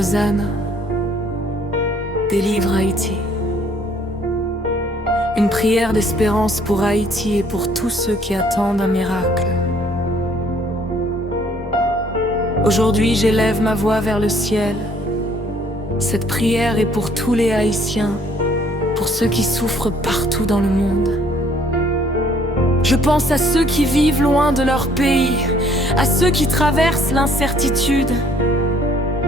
Hosanna, délivre Haïti. Une prière d'espérance pour Haïti et pour tous ceux qui attendent un miracle. Aujourd'hui, j'élève ma voix vers le ciel. Cette prière est pour tous les Haïtiens, pour ceux qui souffrent partout dans le monde. Je pense à ceux qui vivent loin de leur pays, à ceux qui traversent l'incertitude,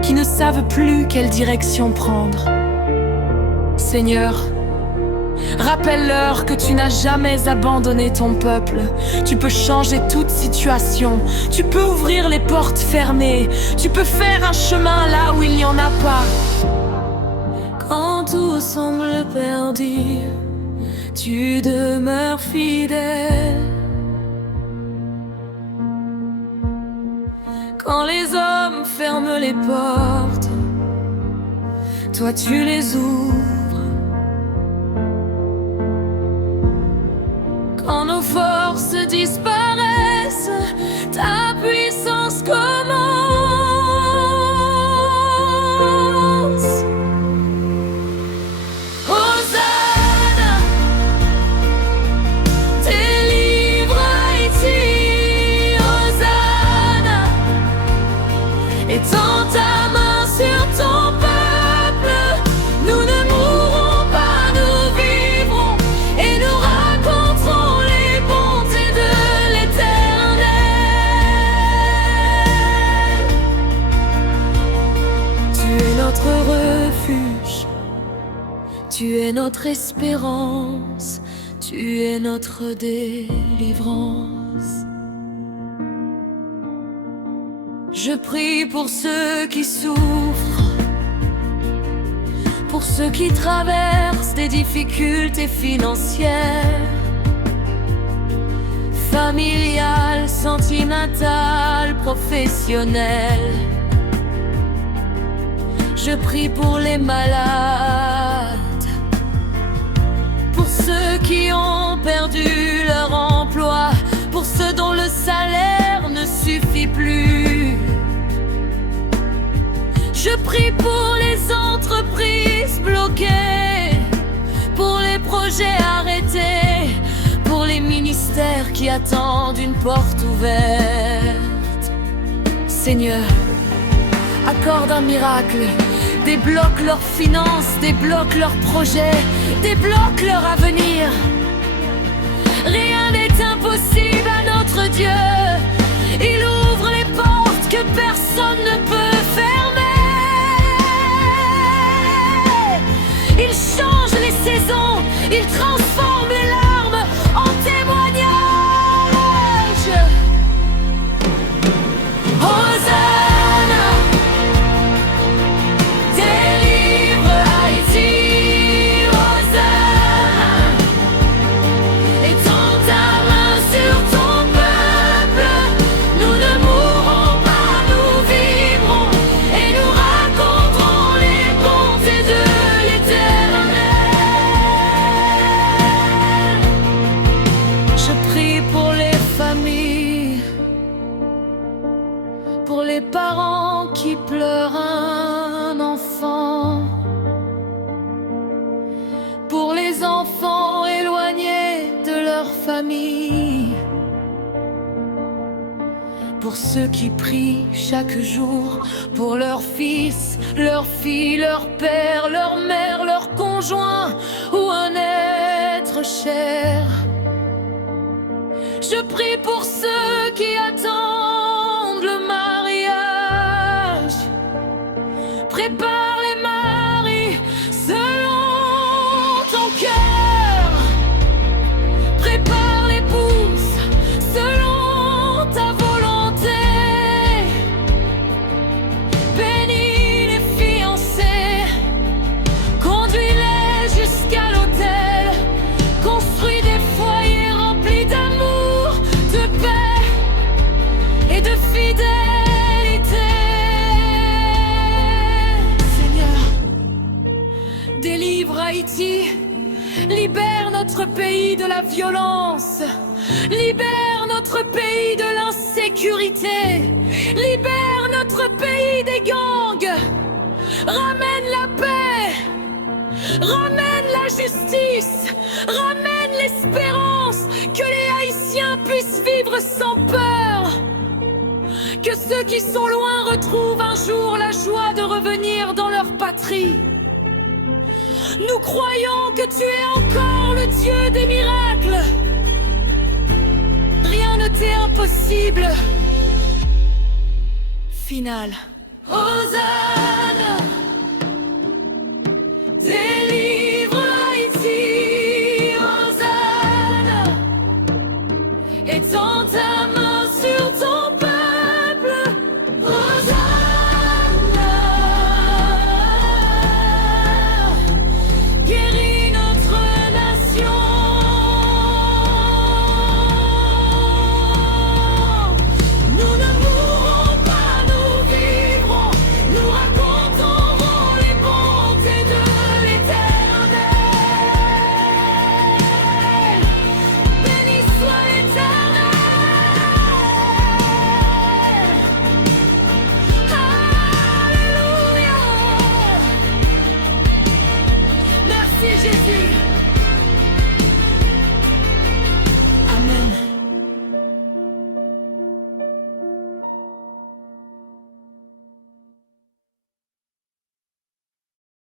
qui ne savent plus quelle direction prendre. Seigneur, rappelle-leur que tu n'as jamais abandonné ton peuple. Tu peux changer toute situation. Tu peux ouvrir les portes fermées. Tu peux faire un chemin là où il n'y en a pas. Quand tout semble perdu, tu demeures fidèle. Quand les hommes ferment les portes, toi tu les ouvres. Quand nos forces disparaissent, ta puissance commence. Hosanna, délivre Haïti. Hosanna, étends ta main sur ton peuple. Nous ne mourrons pas, nous vivrons et nous raconterons les bontés de l'Éternel. Tu es notre refuge, tu es notre espérance, tu es notre délivrance. Je prie pour ceux qui souffrent, pour ceux qui traversent des difficultés financières, familiales, sentimentales, professionnelles. Je prie pour les malades, pour ceux qui ont perdu leur emploi, pour ceux dont le salaire ne suffit plus. Je prie pour les entreprises bloquées, pour les projets arrêtés, pour les ministères qui attendent une porte ouverte. Seigneur, accorde un miracle, débloque leurs finances, débloque leurs projets, débloque leur avenir. Rien n'est impossible à notre Dieu. Il ouvre les portes que personne ne peut fermer. Il change les saisons, il transforme les larmes en témoignages. Hosanna, délivre Haïti. Hosanna, étends ta main sur ton peuple. Nous ne mourrons pas, nous vivrons et nous raconterons les bontés de l'Éternel. Je prie pour les familles, pour les parents qui pleurent un enfant, pour les enfants éloignés de leur famille, pour ceux qui prient chaque jour pour leurs fils, leurs filles, leur père, leur mère, leur conjoint ou un être cher. Je prie pour ceux qui attendent le mariage. Prépare les maris selon ton cœur. Prépare l'épouse selon ta volonté. Bénis les fiancés, conduis-les jusqu'à l'autel. Construis des foyers remplis d'amour, de paix et de fidélité. Seigneur, délivre Haïti, libère notre pays de la violence, libère notre pays de l'insécurité, libère notre pays des gangs. ramène la paix, ramène la justice, ramène l'espérance, que les Haïtiens puissent vivre sans peur, que ceux qui sont loin retrouvent un jour la joie de revenir dans leur patrie. Nous croyons que tu es encore le Dieu des miracles. Rien ne t'est impossible. Final. Hosanna, délivre Haïti. Hosanna, étends ta